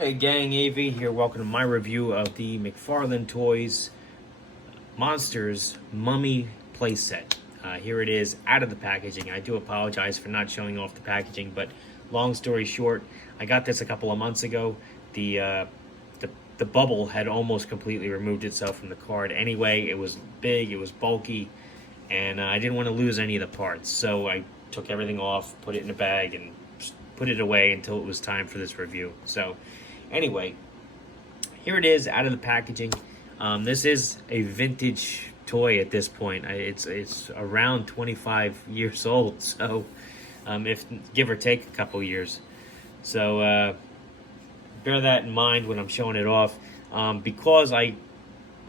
Hey gang, AV here. Welcome to my review of the McFarlane Toys Monsters Mummy Playset. Here it is out of the packaging. I do apologize for not showing off the packaging, but long story short, I got this a couple of months ago. The bubble had almost completely removed itself from the card. Anyway, it was big, it was bulky, and I didn't want to lose any of the parts. So I took everything off, put it in a bag, and put it away until it was time for this review. So anyway, here it is out of the packaging. This is a vintage toy at this point. It's around 25 years old, so if give or take a couple years. So bear that in mind when I'm showing it off. Because I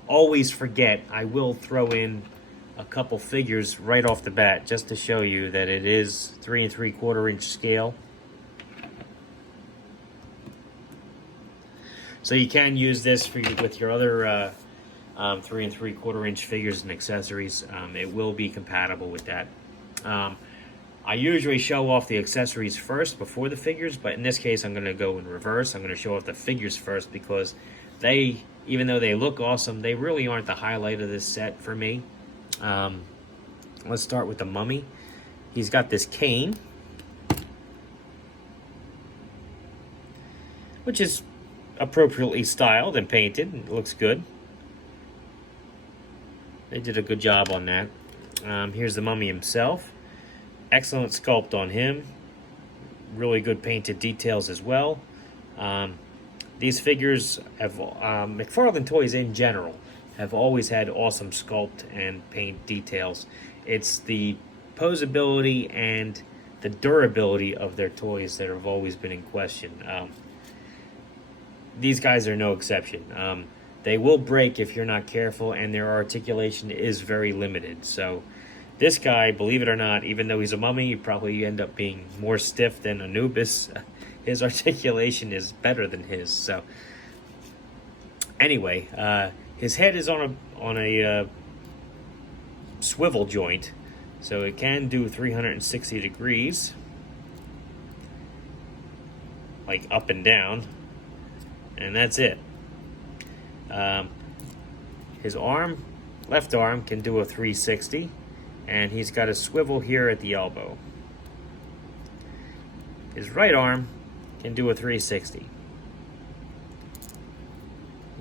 always forget, I will throw in a couple figures right off the bat just to show you that it is 3 3/4 inch scale. So you can use this with your other 3 3/4 inch figures and accessories. It will be compatible with that. I usually show off the accessories first before the figures, but in this case I'm going to go in reverse. I'm going to show off the figures first because they, even though they look awesome, they really aren't the highlight of this set for me. Let's start with the mummy. He's got this cane, which is appropriately styled and painted. It looks good. They did a good job on that. Here's the mummy himself. Excellent sculpt on him. Really good painted details as well. These figures have, McFarlane Toys in general, have always had awesome sculpt and paint details. It's the posability and the durability of their toys that have always been in question. These guys are no exception. They will break if you're not careful, and their articulation is very limited. So this guy, believe it or not, even though he's a mummy, you probably end up being more stiff than Anubis. His articulation is better than his. So anyway, his head is on a swivel joint, so it can do 360 degrees, like up and down. And that's it. His arm, left arm, can do a 360, and he's got a swivel here at the elbow. His right arm can do a 360.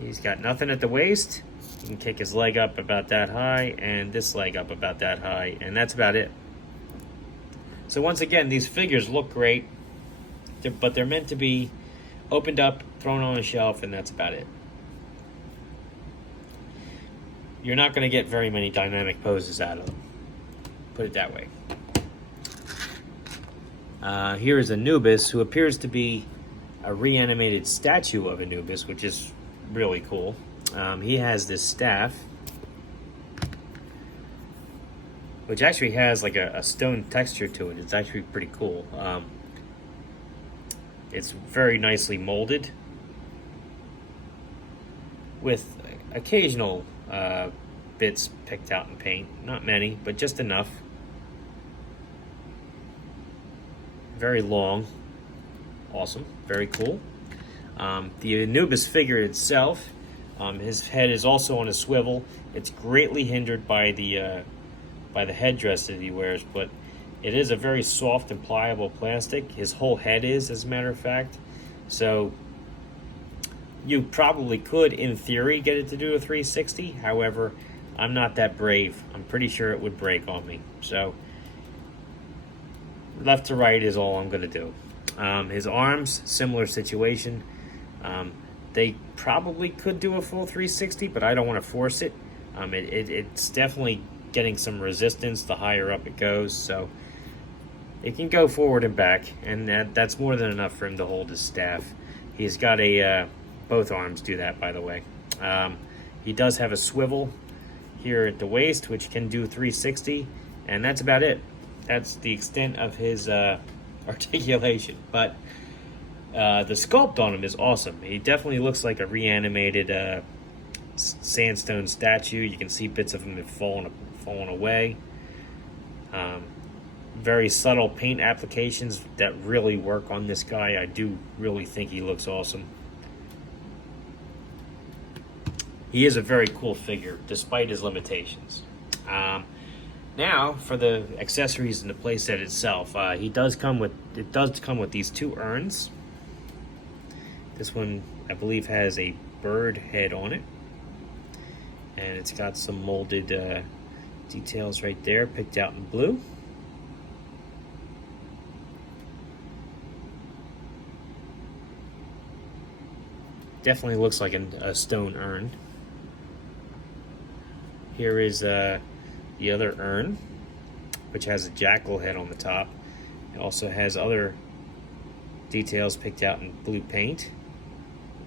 He's got nothing at the waist. He can kick his leg up about that high, and this leg up about that high, and that's about it. So once again, these figures look great, but they're meant to be opened up, thrown on a shelf, and that's about it. You're not going to get very many dynamic poses out of them. Put it that way. Here is Anubis, who appears to be a reanimated statue of Anubis, which is really cool. He has this staff, which actually has like a stone texture to it. It's actually pretty cool. It's very nicely molded with occasional bits picked out in paint. Not many, but just enough. Very long. Awesome. Very cool. The Anubis figure itself, his head is also on a swivel. It's greatly hindered by the headdress that he wears, but it is a very soft and pliable plastic. His whole head is, as a matter of fact. So you probably could, in theory, get it to do a 360. However, I'm not that brave. I'm pretty sure it would break on me. So left to right is all I'm going to do. His arms, similar situation. They probably could do a full 360, but I don't want to force it. It's definitely getting some resistance the higher up it goes. So it can go forward and back, and that's more than enough for him to hold his staff. He's got a, both arms do that, by the way. He does have a swivel here at the waist, which can do 360, and that's about it. That's the extent of his articulation, but the sculpt on him is awesome. He definitely looks like a reanimated sandstone statue. You can see bits of him have fallen away. Very subtle paint applications that really work on this guy. I do really think he looks awesome. he is a very cool figure despite his limitations. Now for the accessories in the playset itself, it does come with these two urns. This one, I believe, has a bird head on it, and it's got some molded details right there, picked out in blue. Definitely looks like a stone urn. Here is the other urn, which has a jackal head on the top. It also has other details picked out in blue paint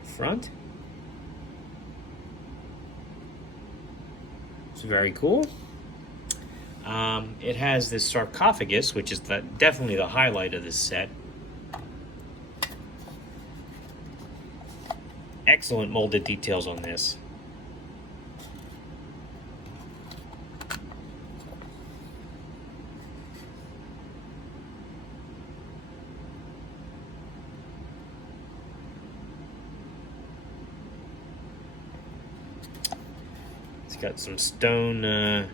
front. It's very cool. It has this sarcophagus, which is definitely the highlight of this set. Excellent molded details on this. It's got some stone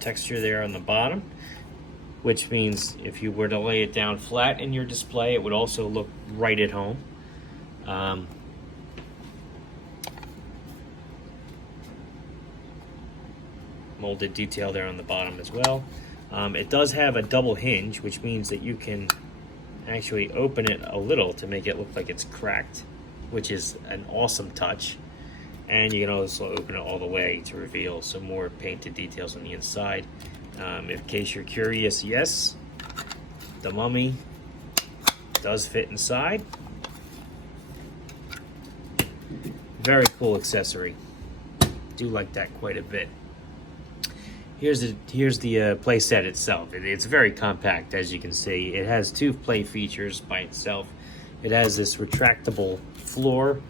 texture there on the bottom, which means if you were to lay it down flat in your display, it would also look right at home. Molded detail there on the bottom as well. It does have a double hinge, which means that you can actually open it a little to make it look like it's cracked, which is an awesome touch. And you can also open it all the way to reveal some more painted details on the inside. In case you're curious, yes, the mummy does fit inside. Very cool accessory. Do like that quite a bit. Here's the playset itself. It's very compact, as you can see. It has two play features by itself. It has this retractable floor,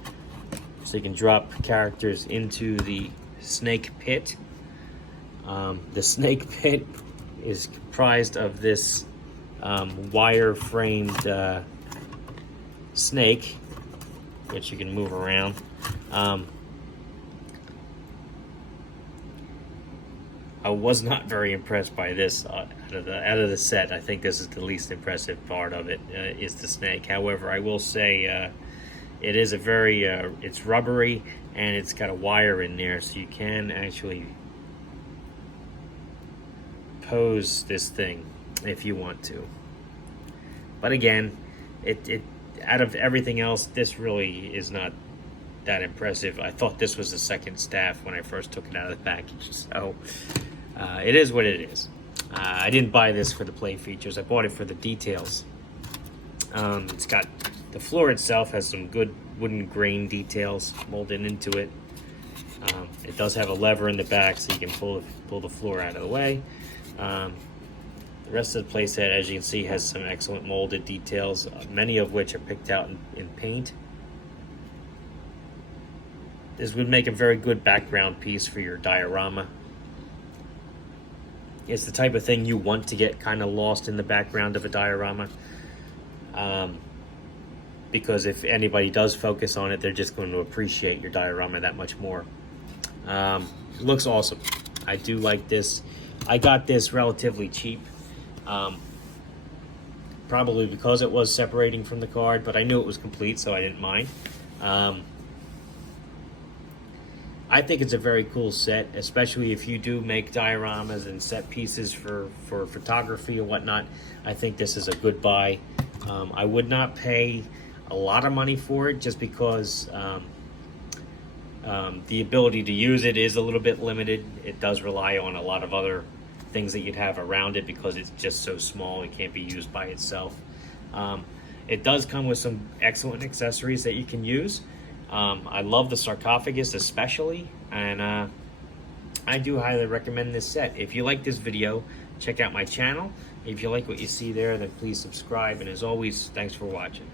so you can drop characters into the snake pit. The snake pit is comprised of this wire-framed snake, which you can move around. I was not very impressed by this out of the set. I think this is the least impressive part of it, is the snake. However, I will say it is a very, it's rubbery, and it's got a wire in there, so you can actually pose this thing if you want to. But again, it out of everything else, this really is not that impressive. I thought this was the second staff when I first took it out of the package, so it is what it is. I didn't buy this for the play features. I bought it for the details. It's got, the floor itself has some good wooden grain details molded into it. It does have a lever in the back, so you can pull the floor out of the way. The rest of the playset, as you can see, has some excellent molded details, many of which are picked out in paint. This would make a very good background piece for your diorama. It's the type of thing you want to get kind of lost in the background of a diorama. Because if anybody does focus on it, they're just going to appreciate your diorama that much more. It looks awesome. I do like this. I got this relatively cheap. Probably because it was separating from the card, but I knew it was complete, so I didn't mind. I think it's a very cool set, especially if you do make dioramas and set pieces for photography and whatnot. I think this is a good buy. I would not pay a lot of money for it, just because the ability to use it is a little bit limited. It does rely on a lot of other things that you'd have around it because it's just so small, it can't be used by itself. It does come with some excellent accessories that you can use. I love the sarcophagus especially, and I do highly recommend this set. If you like this video, check out my channel. If you like what you see there, then please subscribe, and as always, thanks for watching.